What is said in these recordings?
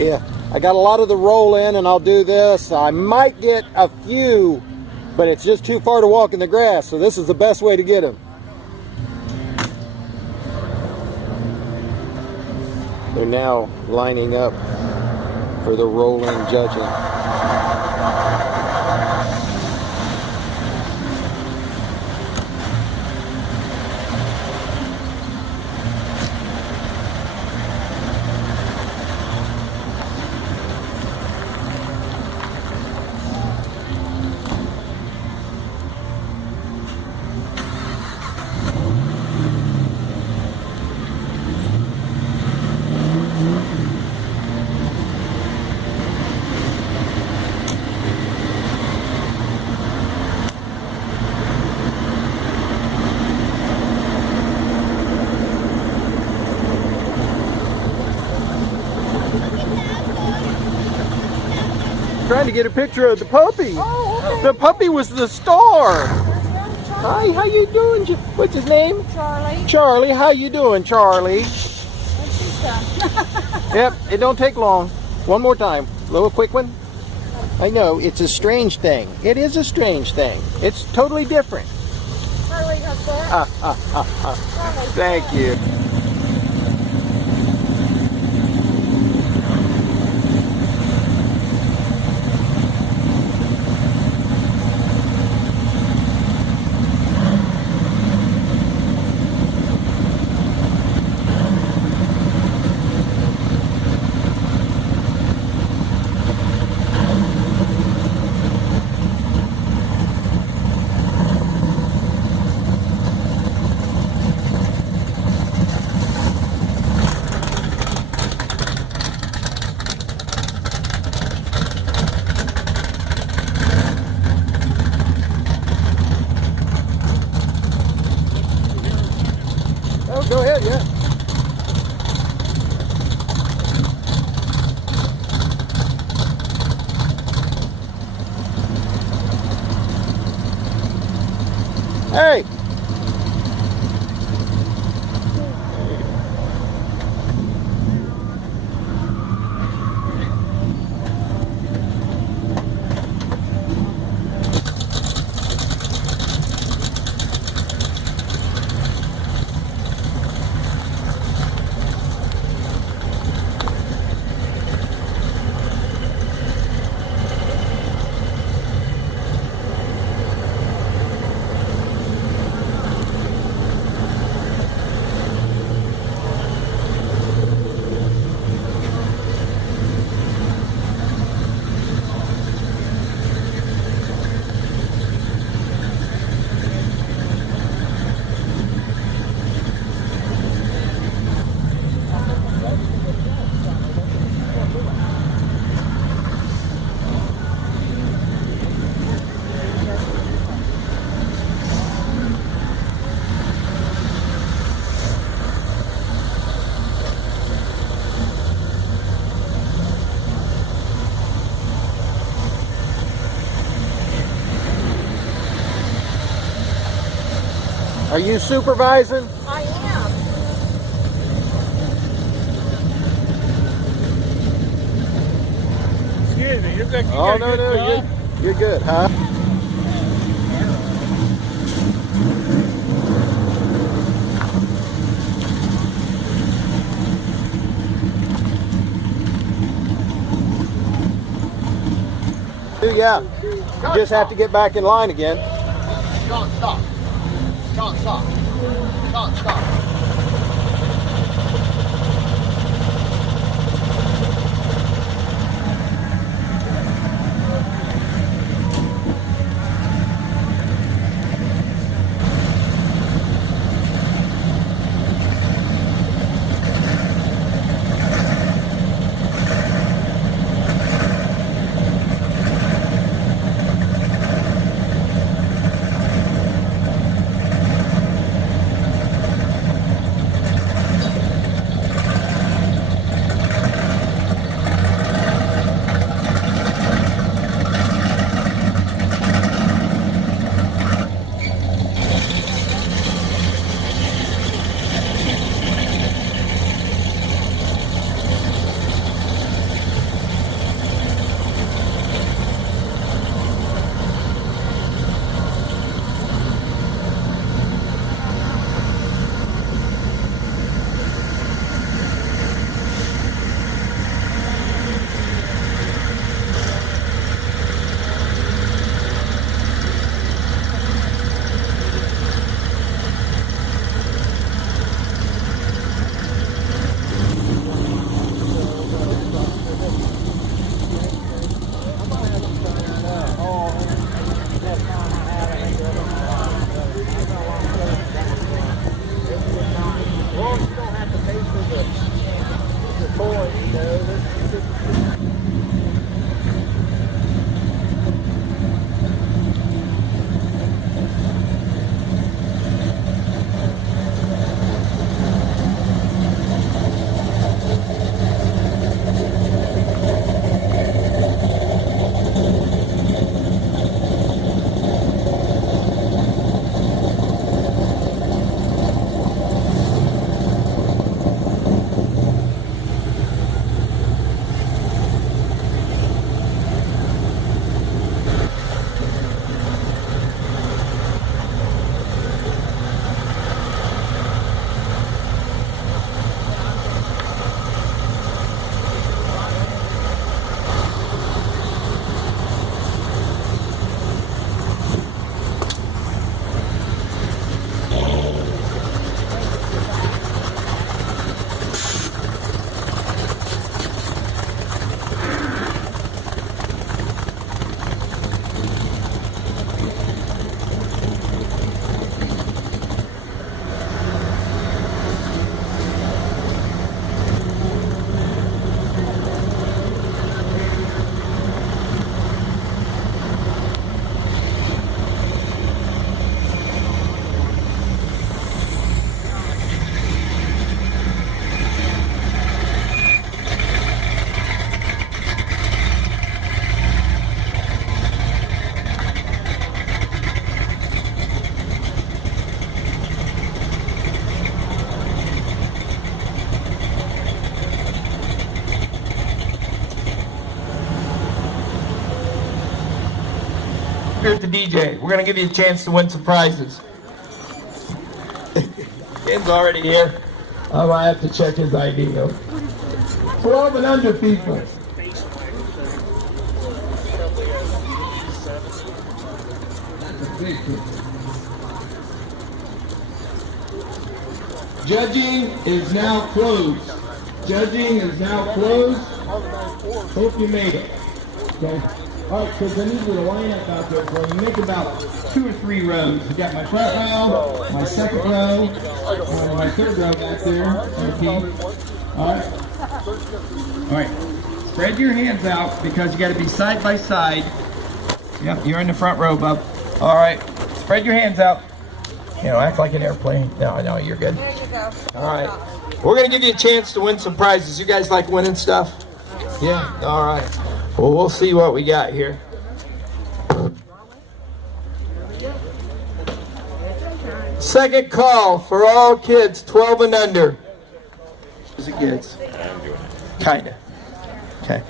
Yeah, I got a lot of the roll in, and I'll do this. I might get a few, but it's just too far to walk in the grass, so this is the best way to get them. They're now lining up for the rolling judging. Trying to get a picture of the puppy. Oh, okay. The puppy was the star. Hi, how you doing? What's his name? Charlie. Charlie, how you doing, Charlie? What's this stuff? Yep, it don't take long. One more time. Little quick one. I know, it's a strange thing. It is a strange thing. It's totally different. Charlie, that's that. Thank you. Oh, go ahead, yeah. Hey! Are you supervising? I am. Excuse me, you're good. Oh, no, you're good, huh? Yeah, you just have to get back in line again. Can't stop. Can't stop. Can't stop. Here at the DJ, we're gonna give you a chance to win some prizes. Ken's already here. I might have to check his ID though. 12 and under people. Judging is now closed. Judging is now closed. Hope you made it. Okay. All right, kids, I need you to line up out there for you. Make about 2 or 3 rows. You got my front row, my second row, my third row back there. Okay. All right. All right. Spread your hands out because you got to be side by side. Yep, you're in the front row, bub. All right. Spread your hands out. You know, act like an airplane. No, you're good. There you go. All right. We're going to give you a chance to win some prizes. You guys like winning stuff? Yeah? All right. Well, we'll see what we got here. Second call for all kids 12 and under. Is it kids? Kinda. Okay.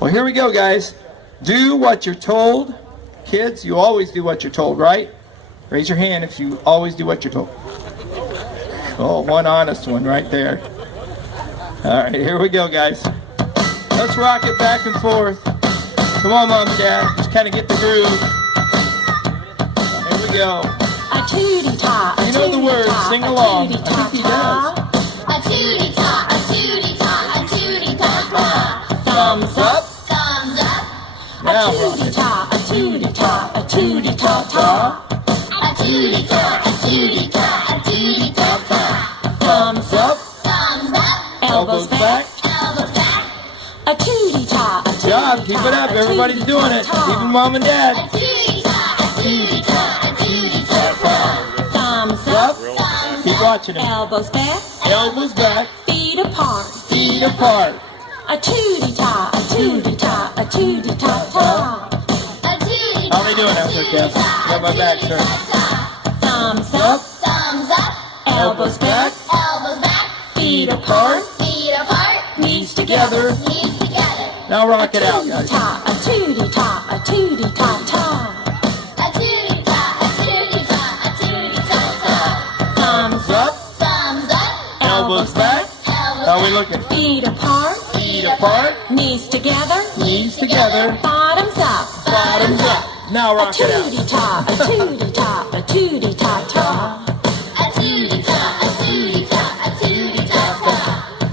Well, here we go, guys. Do what you're told. Kids, you always do what you're told, right? Raise your hand if you always do what you're told. Oh, one honest one right there. All right, here we go, guys. Let's rock it back and forth. Come on, Mom and Dad. Just kind of get the groove. Here we go. A tootie-ta, a You know the words. Sing along. I think he does. A tootie-ta, a tootie-ta, a tootie-ta-ta. Thumbs up. Thumbs up. A Now, tootie-ta, a tootie-ta, a tootie-ta-ta. A tootie-ta, a tootie-ta, a tootie-ta-ta. thumbs up. Thumbs up. Elbows back. Elbows back. A tootie-ta, a tootie-ta. Job. Keep it up. Everybody's doing it. Even Mom and A Dad. tootie-ta, a tootie-ta, a tootie-ta-ta. Thumbs Up. up. Keep watching them. Elbows back. Elbows back. Feet apart. Feet apart. A tootie-ta, a tootie-ta, a tootie-ta-ta. How they doing out there, Kev? Got my back turned. Thumbs up. Thumbs up. Elbows back. Elbows back. Feet apart. Feet apart. Knees together. Knees together. Now rock it out, guys. Ta, a tootie-ta, a tootie-ta-ta. A tootie-ta, a tootie-ta, a tootie-ta-ta. Thumbs Up. Thumbs up. Elbows back. Elbows How we back. looking? Feet apart. Feet apart. Knees together. Knees together. Bottoms up. Bottoms up. Now A rock it out. tootie-ta, a tootie-ta, a tootie-ta-ta. A tootie-ta, a tootie-ta, a tootie-ta-ta.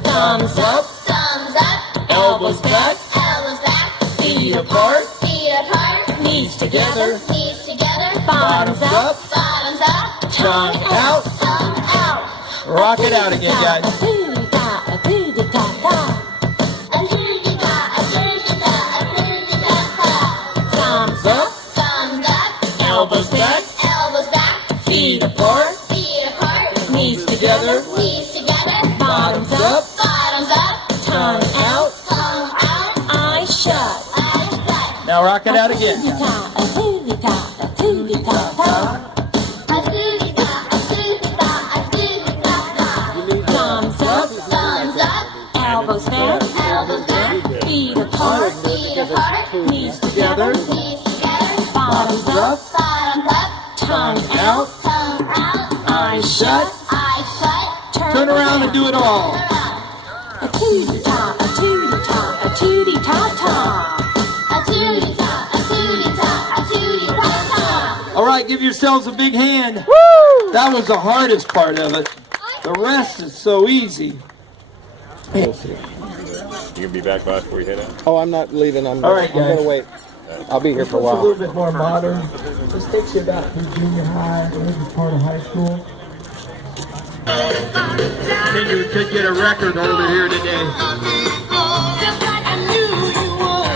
Thumbs up. Thumbs up. Elbows back. Elbows back. Feet apart. Feet apart. Knees together. Knees together. Bottoms up. Bottoms up. Tongue out. Tongue out. Rock it out again, A guys. tootie-ta, a tootie-ta-ta. knees together. Bottoms up. Bottoms up. Tongue out. Tongue out. Eyes shut. Eyes shut. Now rock it out again. A tootie-ta, a tootie-ta-ta. A tootie-ta, a tootie-ta, a tootie-ta-ta. Thumbs up. Thumbs up. Elbows back. Elbows back. Feet apart. Feet apart. Knees together. Knees together. Bottoms up. Bottoms up. Tongue out. Tongue out. Eyes shut. Eyes shut. Turn around and do it all. Around. A tootie-ta, a tootie-ta, a tootie-ta-ta. A tootie-ta, a tootie-ta, a tootie-ta-ta. All right, give yourselves a big hand. Woo! That was the hardest part of it. The rest is so easy. You can be back by before you head out? Oh, I'm not leaving. I'm All right, going guys. to wait. I'll be here for a It's a while. little bit more modern. This takes you back to junior high, maybe part of high school. I think we could get a record holder here today. Just like I knew you would.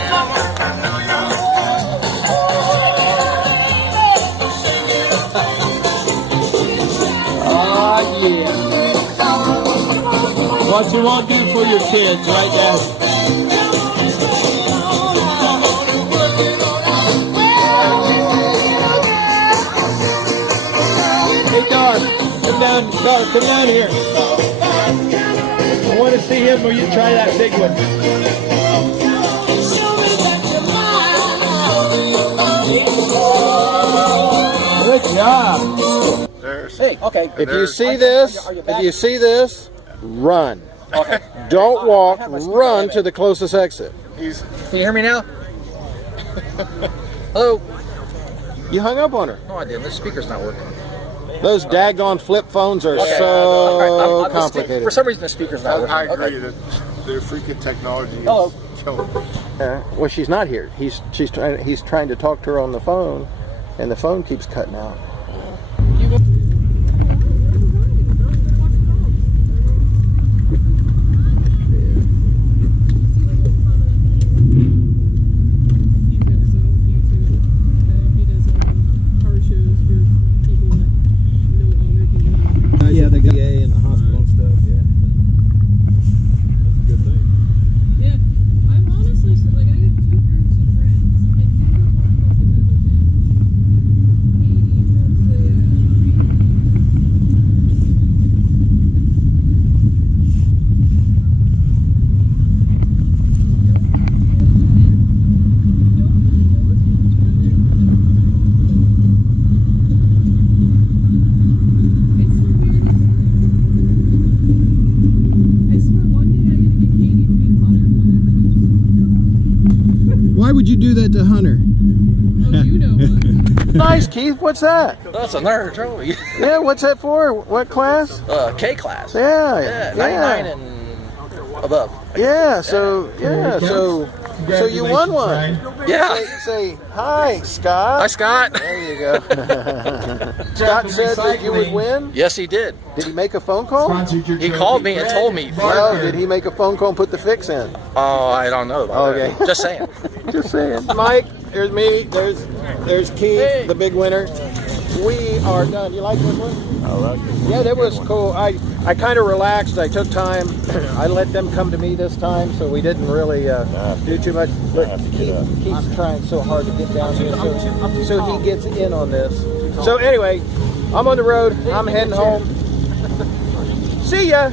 Oh, yeah. What you want to do for your kids, right, Dad? Hey, Dar, come down here. I want to see him when you try that big one. Good job. Hey, okay. If you see this, run. Okay. Don't walk, run to the closest exit. Can you hear me now? Hello? You hung up on her. No, I didn't. The speaker's not working. Those daggone flip phones are Okay. so I'm complicated. For some reason, the speaker's not working. I agree Okay. that their freaking technology is Hello. killing me. Well, she's not here. He's trying to talk to her on the phone, and the phone keeps cutting out. Yeah, the VA and the hospital and stuff. Yeah, that's a good thing. Yeah, I'm honestly like I have two groups of friends, and neither one of them has ever Why would you do that to Hunter? Oh, you know what? Nice, Keith. What's that? That's a nerd trophy. Yeah, what's that for? What class? K class. Yeah, Yeah, 99 and above. So you won one. Yeah. Say hi, Scott. Hi, Scott. There you go. Scott said that you would win. Yes, he did. Did he make a phone call? He called me and told me. No, did he make a phone call and put the fix in? Oh, I don't know about Okay. that. Just saying. Just saying. Mike, there's me. There's Keith, Hey. the big winner. We are done. You like this one? I like it. Yeah, that was cool. I kind of relaxed. I took time. I let them come to me this time, so we didn't really do too much. Look, Keith's trying so hard to get down here, so he gets in on this. So anyway, I'm on the road. I'm heading home. See ya.